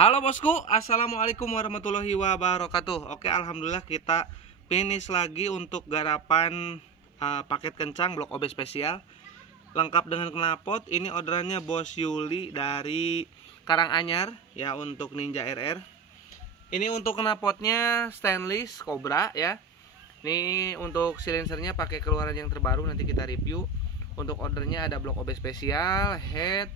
Halo bosku, assalamualaikum warahmatullahi wabarakatuh. Oke, alhamdulillah kita finish lagi untuk garapan paket kencang blok OB spesial, lengkap dengan knalpot. Ini orderannya Bos Yuli dari Karanganyar ya, untuk Ninja RR. Ini untuk knalpotnya stainless Cobra ya. Ini untuk silencernya pakai keluaran yang terbaru, nanti kita review. Untuk ordernya ada blok OB spesial, head,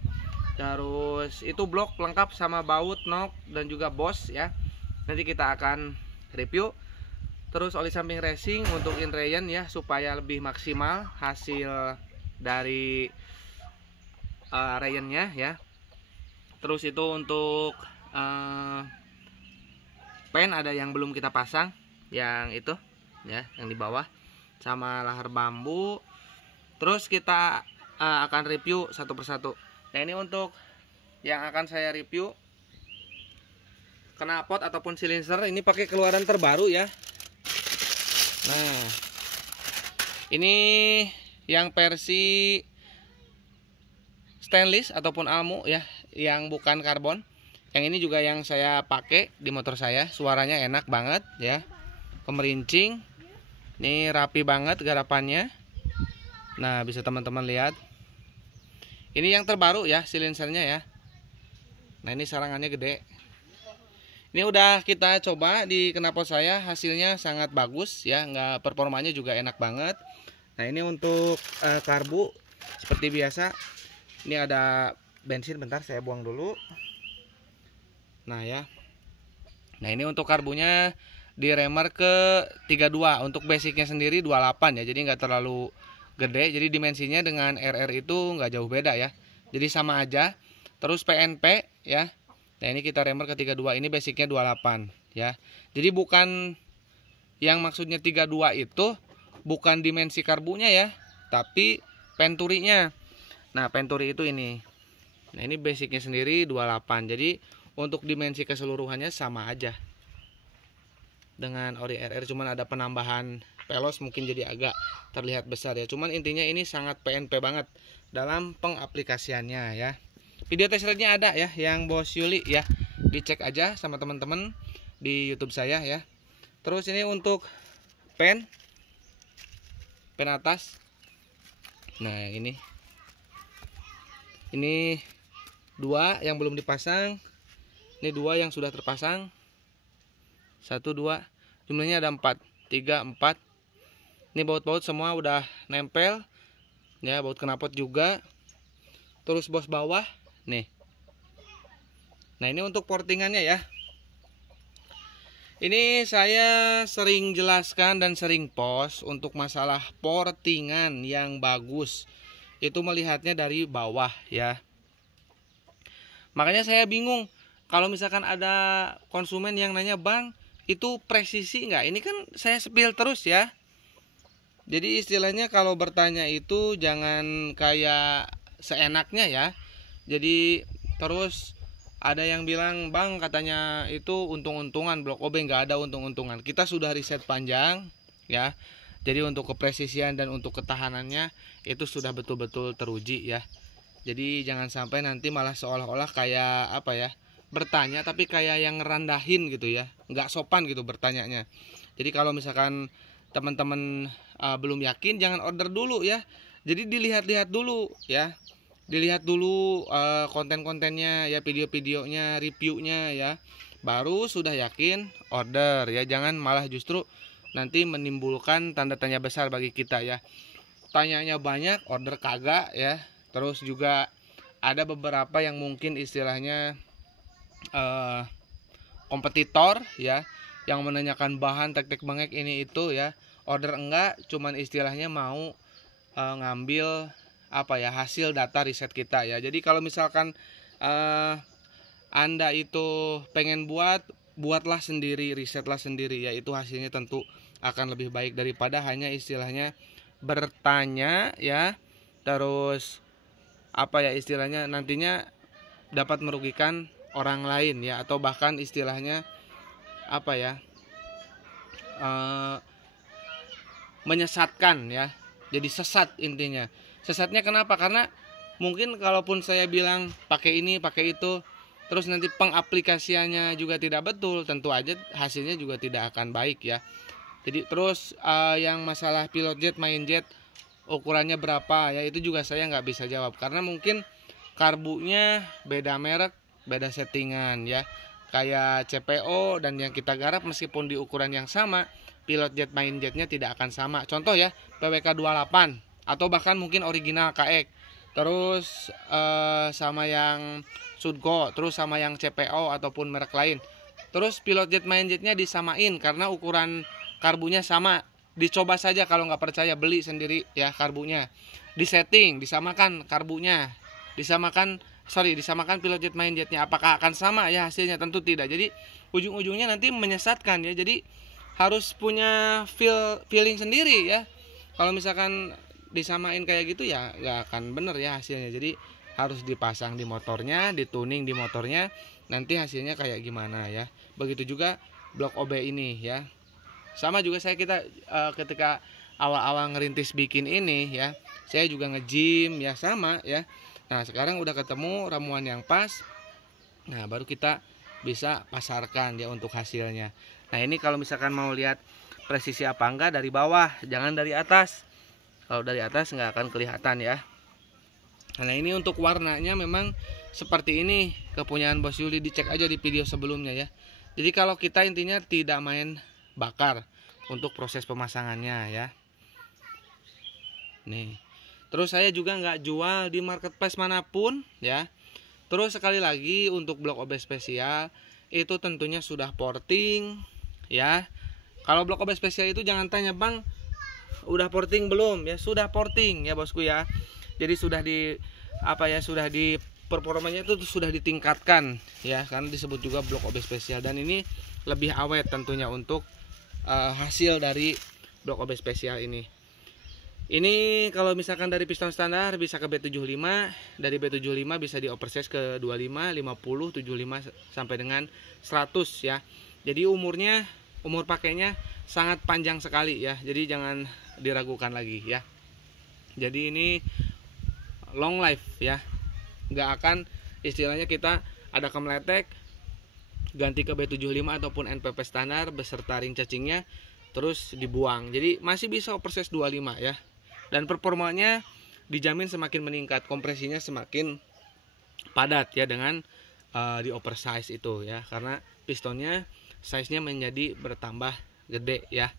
terus itu blok lengkap sama baut, nok, dan juga bos ya. Nanti kita akan review. Terus oli samping racing untuk inrayan ya, supaya lebih maksimal hasil dari rayannya ya. Terus itu untuk pen ada yang belum kita pasang, yang itu ya, yang di bawah, sama lahar bambu. Terus kita akan review satu persatu. Nah, ini untuk yang akan saya review knalpot ataupun silencer, ini pakai keluaran terbaru ya. Nah, ini yang versi stainless ataupun almu ya, yang bukan karbon. Yang ini juga yang saya pakai di motor saya. Suaranya enak banget ya, kemerincing. Ini rapi banget garapannya. Nah, bisa teman-teman lihat. Ini yang terbaru ya, silencernya ya. Nah, ini sarangannya gede. Ini udah kita coba di knalpot saya, hasilnya sangat bagus ya, nggak, performanya juga enak banget. Nah, ini untuk karbu seperti biasa. Ini ada bensin, bentar saya buang dulu. Nah ya. Nah, ini untuk karbunya di remer ke 32. Untuk basicnya sendiri 28 ya, jadi nggak terlalu gede. Jadi dimensinya dengan RR itu nggak jauh beda ya, jadi sama aja. Terus PNP ya. Nah, ini kita remer ke 32, ini basicnya 28 ya. Jadi bukan, yang maksudnya 32 itu bukan dimensi karbunya ya, tapi penturinya. Nah, penturi itu ini. Nah, ini basicnya sendiri 28. Jadi untuk dimensi keseluruhannya sama aja dengan ori RR, cuman ada penambahan pelos, mungkin jadi agak terlihat besar ya. Cuman intinya ini sangat PNP banget dalam pengaplikasiannya ya. Video test ride-nya ada ya, yang Bos Yuli ya. Dicek aja sama teman-teman di YouTube saya ya. Terus ini untuk pen atas. Nah, ini dua yang belum dipasang. Ini dua yang sudah terpasang. 1, 2, jumlahnya ada 4, 3, 4. Ini baut-baut semua udah nempel ya, baut knalpot juga. Terus bos bawah nih. Nah, ini untuk portingannya ya. Ini saya sering jelaskan dan sering post untuk masalah portingan yang bagus itu melihatnya dari bawah ya. Makanya saya bingung kalau misalkan ada konsumen yang nanya, "Bang, itu presisi nggak?" Ini kan saya spill terus ya. Jadi istilahnya kalau bertanya itu jangan kayak seenaknya ya. Jadi terus ada yang bilang, "Bang, katanya itu untung-untungan, blok OB." Nggak ada untung-untungan. Kita sudah riset panjang ya. Jadi untuk kepresisian dan untuk ketahanannya itu sudah betul-betul teruji ya. Jadi jangan sampai nanti malah seolah-olah kayak apa ya, bertanya tapi kayak yang ngerendahin gitu ya, nggak sopan gitu bertanyanya. Jadi kalau misalkan teman-teman belum yakin, jangan order dulu ya. Jadi dilihat-lihat dulu ya, dilihat dulu konten-kontennya ya, video-videonya, reviewnya ya, baru sudah yakin order ya. Jangan malah justru nanti menimbulkan tanda tanya besar bagi kita ya. Tanyanya banyak, order kagak ya. Terus juga ada beberapa yang mungkin istilahnya kompetitor ya, yang menanyakan bahan tek-tek bengek ini itu ya, order enggak, cuman istilahnya mau ngambil apa ya, hasil data riset kita ya. Jadi kalau misalkan Anda itu pengen buatlah sendiri, risetlah sendiri ya, itu hasilnya tentu akan lebih baik daripada hanya istilahnya bertanya ya, terus apa ya istilahnya nantinya dapat merugikan orang lain ya, atau bahkan istilahnya apa ya, menyesatkan ya. Jadi sesat intinya. Sesatnya kenapa? Karena mungkin kalaupun saya bilang pakai ini, pakai itu, terus nanti pengaplikasiannya juga tidak betul, tentu aja hasilnya juga tidak akan baik ya. Jadi terus yang masalah pilot jet, main jet ukurannya berapa ya, itu juga saya nggak bisa jawab karena mungkin karbunya beda merek, beda settingan ya. Kayak CPO dan yang kita garap meskipun di ukuran yang sama, pilot jet main jetnya tidak akan sama. Contoh ya, PWK 28 atau bahkan mungkin original KX. Terus sama yang Sudco, terus sama yang CPO ataupun merek lain. Terus pilot jet main jetnya disamain karena ukuran karbunya sama. Dicoba saja, kalau nggak percaya beli sendiri ya karbunya. Disetting, disamakan karbunya. Disamakan pilot jet main jetnya, apakah akan sama ya hasilnya? Tentu tidak. Jadi ujung-ujungnya nanti menyesatkan ya. Jadi harus punya feeling sendiri ya. Kalau misalkan disamain kayak gitu ya nggak akan bener ya hasilnya. Jadi harus dipasang di motornya, dituning di motornya, nanti hasilnya kayak gimana ya. Begitu juga blok OB ini ya. Sama juga ketika awal-awal ngerintis bikin ini ya, saya juga nge-gym ya, sama ya. Nah sekarang udah ketemu ramuan yang pas, nah baru kita bisa pasarkan ya untuk hasilnya. Nah ini kalau misalkan mau lihat presisi apa enggak dari bawah, jangan dari atas. Kalau dari atas nggak akan kelihatan ya. Nah ini untuk warnanya memang seperti ini, kepunyaan Bos Yuli, dicek aja di video sebelumnya ya. Jadi kalau kita intinya tidak main bakar untuk proses pemasangannya ya. Nih. Terus saya juga nggak jual di marketplace manapun ya. Terus sekali lagi untuk blok OB spesial itu tentunya sudah porting ya. Kalau blok OB spesial itu jangan tanya, "Bang, udah porting belum?" Ya sudah porting ya bosku ya. Jadi sudah performanya itu sudah ditingkatkan ya, karena disebut juga blok OB spesial, dan ini lebih awet tentunya untuk hasil dari blok OB spesial ini. Ini kalau misalkan dari piston standar bisa ke B75, dari B75 bisa di oversize ke 25, 50, 75 sampai dengan 100 ya. Jadi umur pakainya sangat panjang sekali ya. Jadi jangan diragukan lagi ya. Jadi ini long life ya. Nggak akan istilahnya kita ada kemeletek ganti ke B75 ataupun NPP standar beserta ring cacingnya terus dibuang. Jadi masih bisa oversize 25 ya. Dan performanya dijamin semakin meningkat, kompresinya semakin padat ya dengan di oversize itu ya, karena pistonnya size-nya menjadi bertambah gede ya.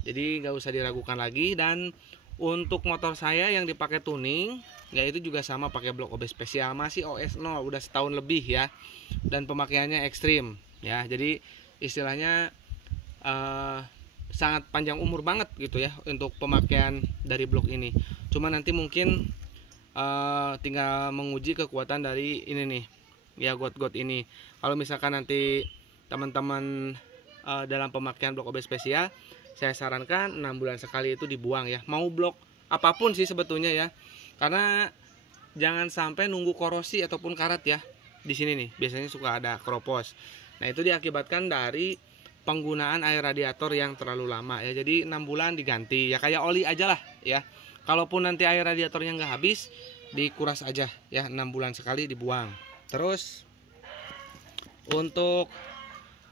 Jadi nggak usah diragukan lagi. Dan untuk motor saya yang dipakai tuning ya itu juga sama pakai blok OB spesial, masih OS 0, udah setahun lebih ya, dan pemakaiannya ekstrim ya. Jadi istilahnya sangat panjang umur banget gitu ya untuk pemakaian dari blok ini. Cuma nanti mungkin tinggal menguji kekuatan dari ini nih ya, got ini. Kalau misalkan nanti teman-teman dalam pemakaian blok OB spesial, saya sarankan 6 bulan sekali itu dibuang ya. Mau blok apapun sih sebetulnya ya, karena jangan sampai nunggu korosi ataupun karat ya. Di sini nih biasanya suka ada keropos. Nah itu diakibatkan dari penggunaan air radiator yang terlalu lama ya. Jadi 6 bulan diganti ya, kayak oli aja lah ya. Kalaupun nanti air radiatornya nggak habis, dikuras aja ya, 6 bulan sekali dibuang. Terus untuk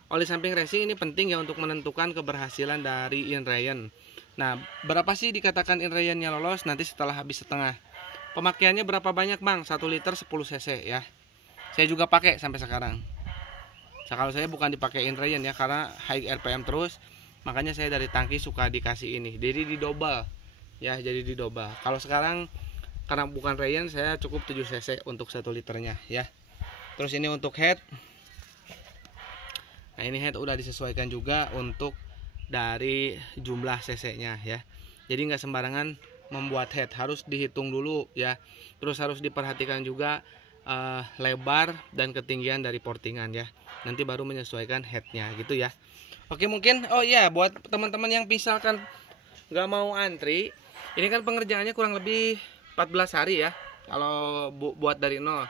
oli samping racing ini penting ya untuk menentukan keberhasilan dari inrayan. Nah berapa sih dikatakan inrayannya lolos? Nanti setelah habis setengah. Pemakaiannya berapa banyak bang? 1 liter 10 cc ya. Saya juga pakai sampai sekarang. Kalau saya bukan dipakai inrayan ya, karena high RPM terus, makanya saya dari tangki suka dikasih ini, jadi didobel ya, jadi didobel. Kalau sekarang karena bukan rayan, saya cukup 7 cc untuk 1 liternya ya. Terus ini untuk head. Nah ini head udah disesuaikan juga untuk dari jumlah cc nya ya. Jadi nggak sembarangan membuat head, harus dihitung dulu ya. Terus harus diperhatikan juga lebar dan ketinggian dari portingan ya. Nanti baru menyesuaikan headnya gitu ya. Oke, mungkin buat teman-teman yang misalkan nggak mau antri, ini kan pengerjaannya kurang lebih 14 hari ya kalau buat dari nol.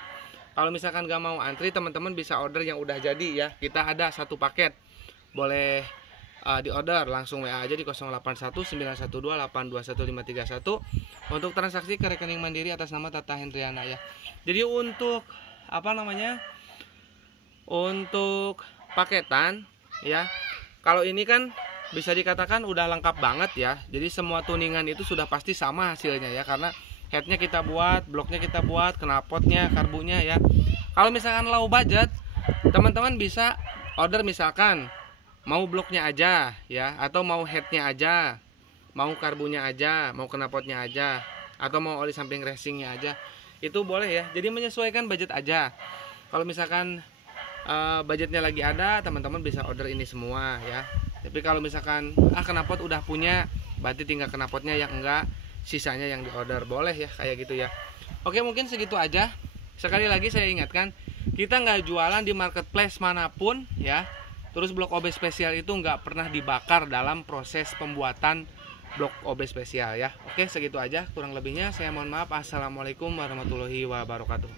Kalau misalkan nggak mau antri, teman-teman bisa order yang udah jadi ya. Kita ada 1 paket, boleh di order langsung WA aja di 081912821531 untuk transaksi ke rekening mandiri atas nama Tata Hendriana ya. Jadi untuk Untuk paketan ya, kalau ini kan bisa dikatakan udah lengkap banget ya. Jadi semua tuningan itu sudah pasti sama hasilnya ya, karena headnya kita buat, bloknya kita buat, knalpotnya, karbunya ya. Kalau misalkan low budget, teman-teman bisa order misalkan mau bloknya aja ya, atau mau headnya aja, mau karbunya aja, mau knalpotnya aja, atau mau oli samping racingnya aja, itu boleh ya. Jadi menyesuaikan budget aja. Kalau misalkan budgetnya lagi ada, teman-teman bisa order ini semua ya. Tapi kalau misalkan knalpot udah punya, berarti tinggal knalpotnya yang enggak, sisanya yang diorder, boleh ya kayak gitu ya. Oke, mungkin segitu aja. Sekali lagi saya ingatkan, kita nggak jualan di marketplace manapun ya. Terus blok OB spesial itu nggak pernah dibakar dalam proses pembuatan blok OB spesial ya. Oke, segitu aja, kurang lebihnya saya mohon maaf. Assalamualaikum warahmatullahi wabarakatuh.